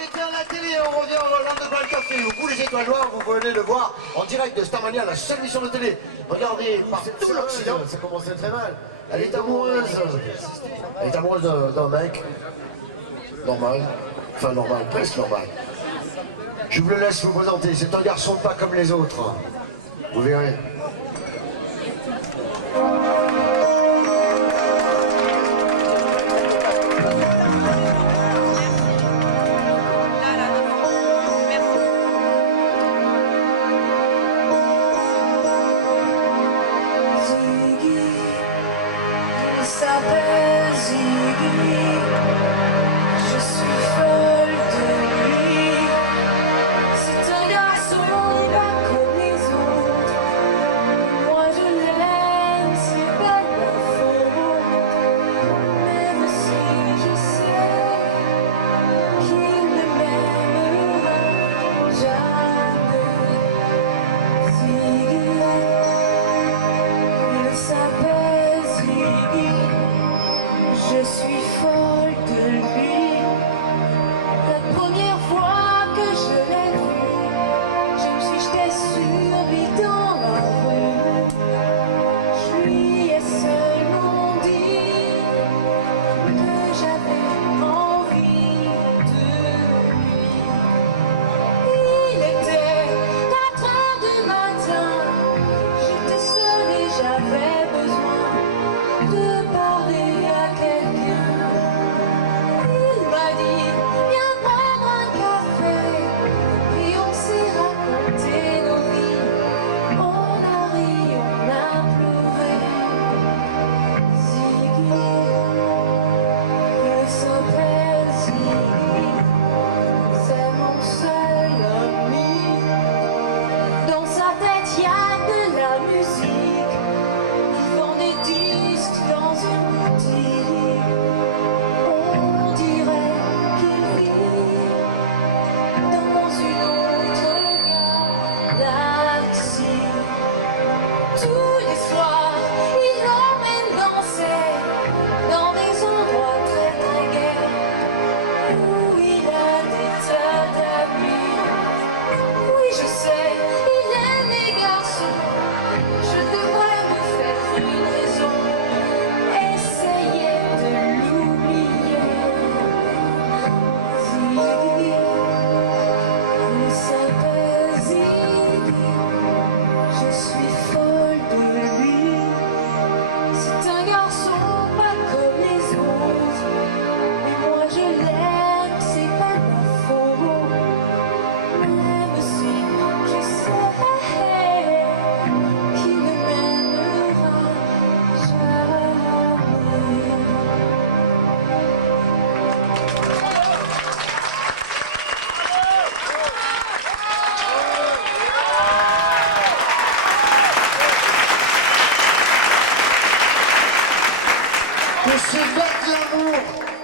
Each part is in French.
était à la télé, on revient au L'Underground Café. Vous, les étoiles noires, vous venez de voir en direct de Starmania, la seule émission de télé. Regardez par tout l'Occident. Ça commençait très mal. Elle est amoureuse. Elle est amoureuse d'un mec. Normal. Enfin, normal, presque normal. Je vous le laisse vous présenter. C'est un garçon pas comme les autres. Vous verrez.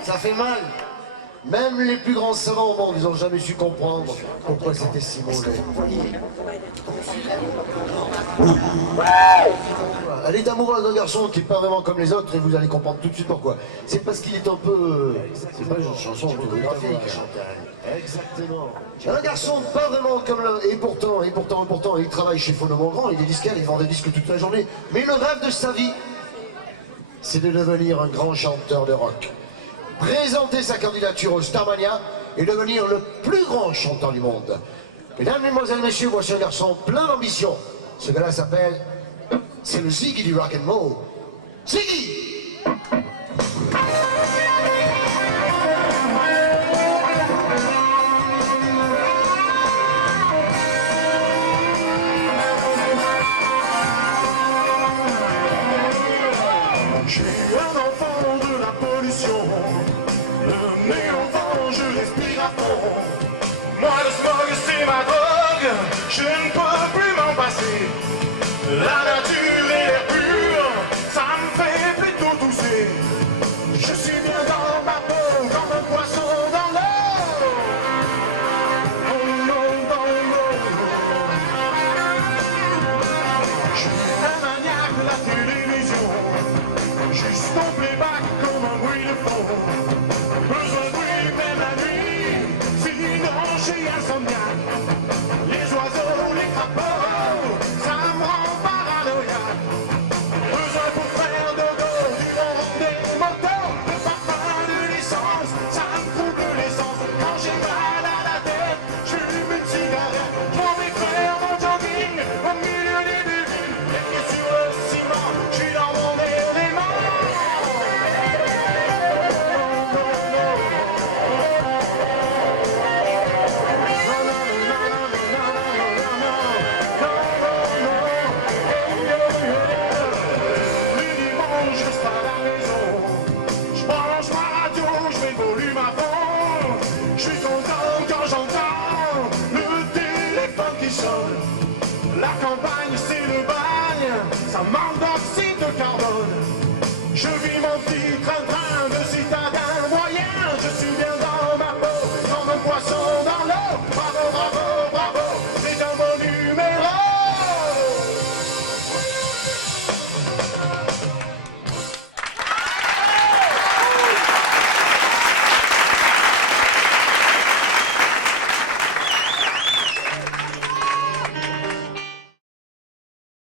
Ça fait mal. Même les plus grands savants au monde, ils n'ont jamais su comprendre pourquoi c'était si mauvais. Elle est amoureuse d'un garçon qui n'est pas vraiment comme les autres et vous allez comprendre tout de suite pourquoi. C'est parce qu'il est un peu... C'est pas une chanson autobiographique. Exactement. Un garçon pas vraiment comme l'un. Et pourtant, il travaille chez Phonomon Grand, il est disquaire, il vend des disques toute la journée. Mais le rêve de sa vie, c'est de devenir un grand chanteur de rock. Présenter sa candidature au Starmania et devenir le plus grand chanteur du monde. Mesdames, Mesdemoiselles, Messieurs, voici un garçon plein d'ambition. Ce gars-là s'appelle... C'est le Ziggy du rock'n'roll. Ziggy! Je suis un enfant de la pollution. Le nez en vent, je respire à fond. Moi le smog c'est ma drogue. Je ne peux plus m'en passer. La nature et l'air pur, ça me fait plutôt tousser. Je suis bien dans ma peau, comme un poisson dans l'eau. Oh non, non, non. Je suis un maniaque de la télévision. Juste en playback comme un bruit de fond. Besoin de bruit même la nuit. Si le volume à fond. Je suis content quand j'entends le téléphone qui sonne. La campagne c'est le bagne, ça manque d'oxyde de carbone. Je vis mon petit train